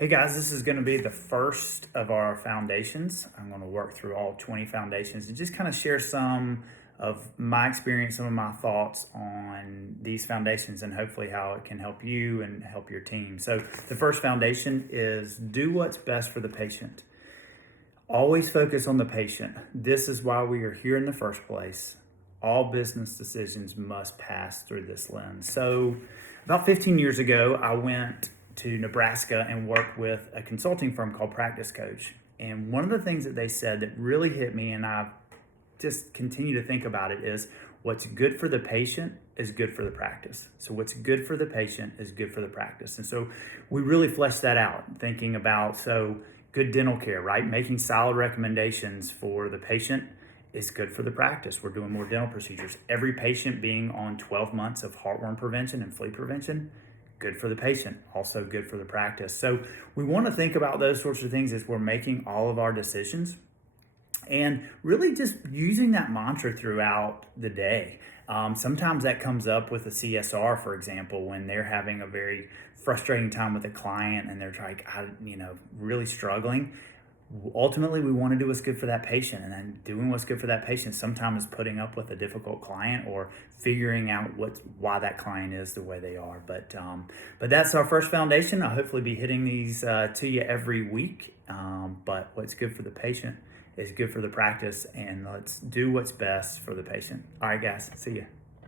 Hey guys, this is going to be the first of our foundations. I'm going to work through all 20 foundations and just kind of share some of my experience, some of my thoughts on these foundations, and hopefully how it can help you and help your team. So, the first foundation is do what's best for the patient. Always focus on the patient. This is why we are here in the first place. All business decisions must pass through this lens. So, about 15 years ago, I went to Nebraska and worked with a consulting firm called Practice Coach. And one of the things that they said that really hit me, and I just continue to think about it, is what's good for the patient is good for the practice. So what's good for the patient is good for the practice. And so we really fleshed that out, thinking about good dental care, right? Making solid recommendations for the patient is good for the practice. We're doing more dental procedures. Every patient being on 12 months of heartworm prevention and flea prevention, good for the patient, also good for the practice. So we want to think about those sorts of things as we're making all of our decisions, and really just using that mantra throughout the day. Sometimes that comes up with a CSR, for example, when they're having a very frustrating time with a client and they're trying, really struggling. Ultimately, we want to do what's good for that patient, and then doing what's good for that patient sometimes is putting up with a difficult client or figuring out why that client is the way they are. But that's our first foundation. I'll hopefully be hitting these to you every week. But what's good for the patient is good for the practice, and let's do what's best for the patient. All right, guys, see ya.